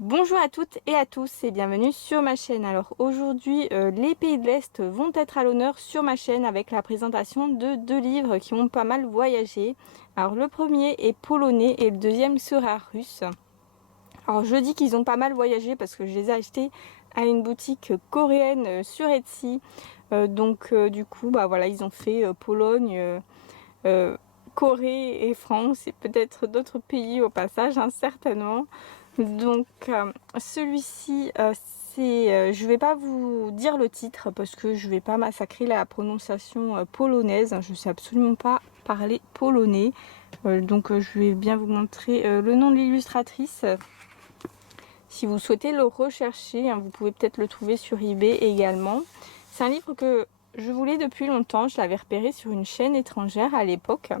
Bonjour à toutes et à tous et bienvenue sur ma chaîne. Alors aujourd'hui, les pays de l'Est vont être à l'honneur sur ma chaîne avec la présentation de deux livres qui ont pas mal voyagé. Alors le premier est polonais et le deuxième sera russe. Alors je dis qu'ils ont pas mal voyagé parce que je les ai achetés à une boutique coréenne sur Etsy. Du coup, bah voilà, ils ont fait Pologne, euh, Corée et France et peut-être d'autres pays au passage, hein, certainement. Celui-ci, je vais pas vous dire le titre parce que je vais pas massacrer la prononciation polonaise. Je sais absolument pas parler polonais. Je vais bien vous montrer le nom de l'illustratrice. Si vous souhaitez le rechercher, hein, vous pouvez peut-être le trouver sur eBay également. C'est un livre que je voulais depuis longtemps. Je l'avais repéré sur une chaîne étrangère à l'époque.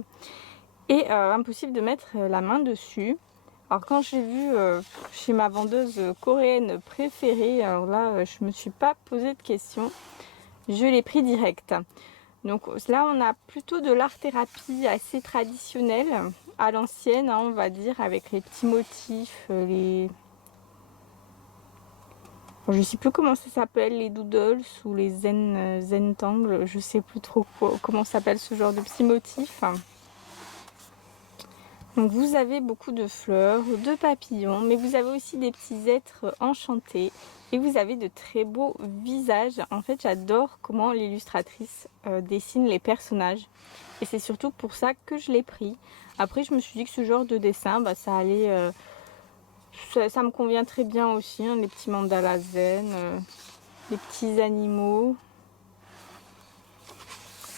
Et impossible de mettre la main dessus. Alors quand j'ai vu chez ma vendeuse coréenne préférée, alors là je me suis pas posé de questions, je l'ai pris direct. Donc là on a plutôt de l'art thérapie assez traditionnel, à l'ancienne, hein, on va dire, avec les petits motifs, je sais plus comment ça s'appelle, les doodles ou les zentangles, je sais plus trop comment s'appelle ce genre de petits motifs. Donc vous avez beaucoup de fleurs, de papillons, mais vous avez aussi des petits êtres enchantés et vous avez de très beaux visages. En fait, j'adore comment l'illustratrice dessine les personnages et c'est surtout pour ça que je l'ai pris. Après, je me suis dit que ce genre de dessin, bah, ça allait, ça me convient très bien aussi, hein, les petits mandalas zen, les petits animaux.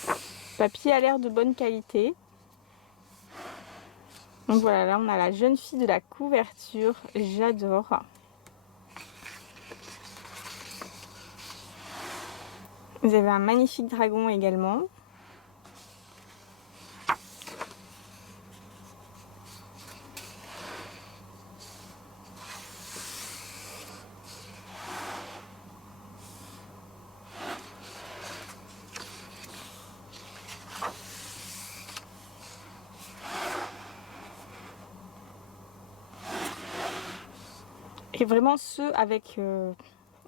Le papier a l'air de bonne qualité. Donc voilà, là on a la jeune fille de la couverture, j'adore. Vous avez un magnifique dragon également. Et vraiment ceux avec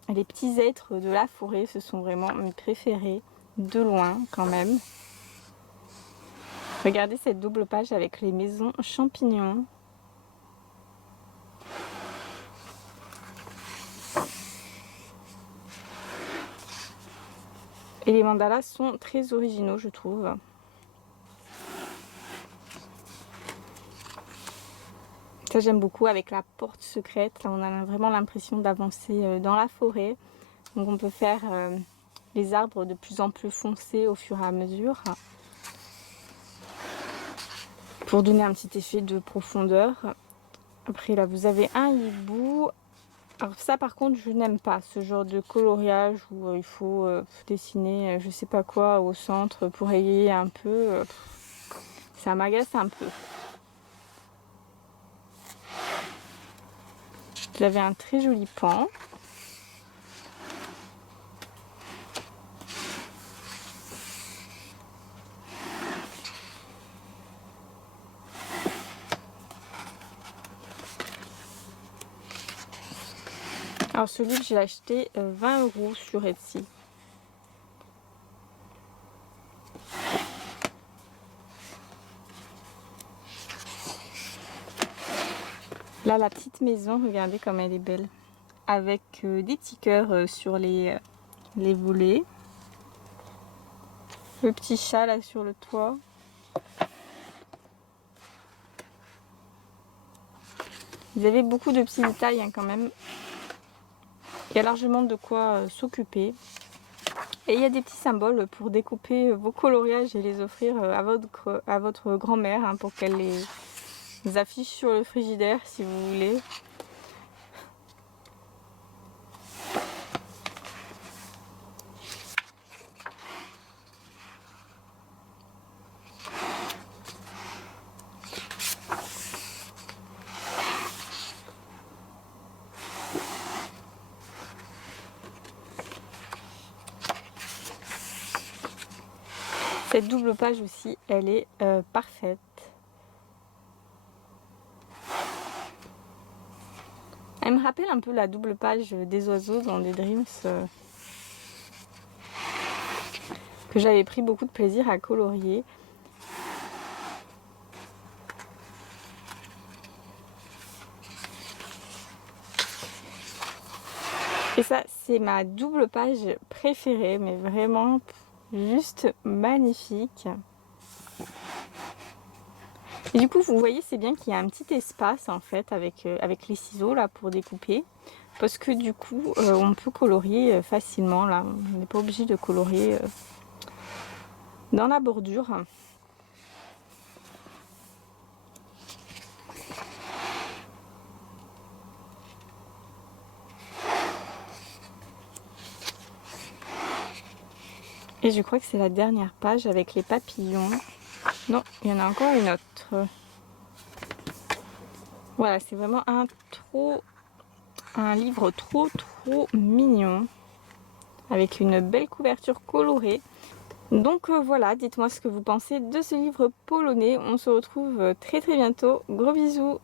les petits êtres de la forêt, ce sont vraiment mes préférés, de loin quand même. Regardez cette double page avec les maisons champignons. Et les mandalas sont très originaux, je trouve. Ça j'aime beaucoup avec la porte secrète. Là on a vraiment l'impression d'avancer dans la forêt. Donc on peut faire les arbres de plus en plus foncés au fur et à mesure. Pour donner un petit effet de profondeur. Après là vous avez un hibou. Alors ça par contre je n'aime pas ce genre de coloriage où il faut dessiner je sais pas quoi au centre pour égayer un peu. Ça m'agace un peu. Vous avez un très joli pan. Alors ce livre j'ai acheté 20 € sur Etsy. Là la petite maison, regardez comme elle est belle. Avec des petits cœurs sur les volets. Le petit chat là sur le toit. Vous avez beaucoup de petits détails hein, quand même. Il y a largement de quoi s'occuper. Et il y a des petits symboles pour découper vos coloriages et les offrir à votre grand-mère hein, pour qu'elle les affiche sur le frigidaire si vous voulez. Cette double page aussi, elle est parfaite. Elle me rappelle un peu la double page des oiseaux dans des Dreams que j'avais pris beaucoup de plaisir à colorier. Et ça, c'est ma double page préférée, mais vraiment juste magnifique. Et du coup, vous voyez, c'est bien qu'il y a un petit espace en fait avec les ciseaux là pour découper. Parce que du coup, on peut colorier facilement là. On n'est pas obligé de colorier dans la bordure. Et je crois que c'est la dernière page avec les papillons. Non, il y en a encore une autre. Voilà, c'est vraiment un livre trop mignon. Avec une belle couverture colorée. Donc voilà, dites-moi ce que vous pensez de ce livre polonais. On se retrouve très bientôt. Gros bisous!